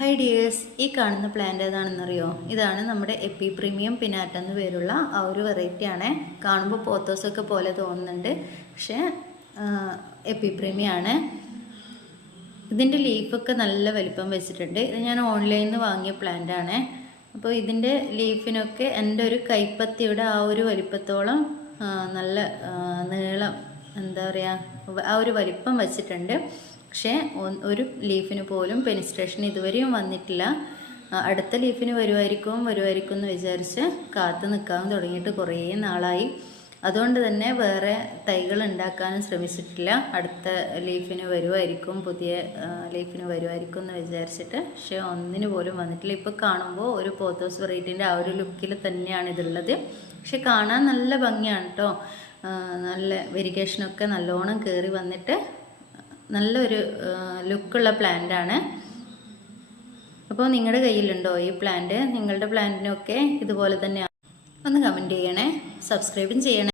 Hi dears, ഈ കാണുന്ന plant ഏതാണെന്നറിയോ? ഇതാണ് നമ്മുടെ എപ്പി പ്രീമിയം പിനാറ്റ എന്ന് പേരുള്ള ആ ഒരു വെറൈറ്റിയാണ്. കാണുമ്പോൾ പോത്തോസൊക്കെ പോലെ തോന്നുന്നുണ്ട്, പക്ഷേ എപ്പി പ്രീമിയം ആണ്. ഇതിൻ്റെ ലീഫൊക്കെ നല്ല വലിപ്പം വെച്ചിട്ടുണ്ട്. ഇത് ഞാൻ ഓൺലൈനിൽ നിന്ന് വാങ്ങിയ പ്ലാന്റ് ആണ്. അപ്പോൾ ഇതിൻ്റെ ലീഫിനൊക്കെ എൻ്റെ ഒരു കൈപ്പത്തിയുടെ ആ ഒരു വലിപ്പത്തോളം നല്ല നീളം, എന്താ പറയുക, ആ ഒരു വലിപ്പം വെച്ചിട്ടുണ്ട്. പക്ഷേ ഒരു ലീഫിന് പോലും പെനിസ്ട്രേഷൻ ഇതുവരെയും വന്നിട്ടില്ല. അടുത്ത ലീഫിന് വരുമായിരിക്കും എന്ന് വിചാരിച്ച് കാത്തു നിൽക്കാൻ തുടങ്ങിയിട്ട് കുറേ നാളായി. അതുകൊണ്ട് തന്നെ വേറെ തൈകൾ ഉണ്ടാക്കാനും ശ്രമിച്ചിട്ടില്ല. അടുത്ത ലീഫിന് വരുമായിരിക്കും, പുതിയ ലീഫിന് വരുമായിരിക്കും എന്ന് വിചാരിച്ചിട്ട്. പക്ഷേ ഒന്നിന് പോലും വന്നിട്ടില്ല. ഇപ്പോൾ കാണുമ്പോൾ ഒരു പോത്തോസ് വെറൈറ്റിൻ്റെ ആ ഒരു ലുക്കിൽ തന്നെയാണ് ഇതുള്ളത്. പക്ഷെ കാണാൻ നല്ല ഭംഗിയാണ് കേട്ടോ. നല്ല വെരിഗേഷനൊക്കെ നല്ലോണം കയറി വന്നിട്ട് നല്ലൊരു ലുക്കുള്ള പ്ലാന്റാണ്. അപ്പോൾ നിങ്ങളുടെ കയ്യിലുണ്ടോ ഈ പ്ലാന്റ്? നിങ്ങളുടെ പ്ലാന്റിനൊക്കെ ഇതുപോലെ തന്നെയാണ്? ഒന്ന് കമൻറ്റ് ചെയ്യണേ, സബ്സ്ക്രൈബും ചെയ്യണേ.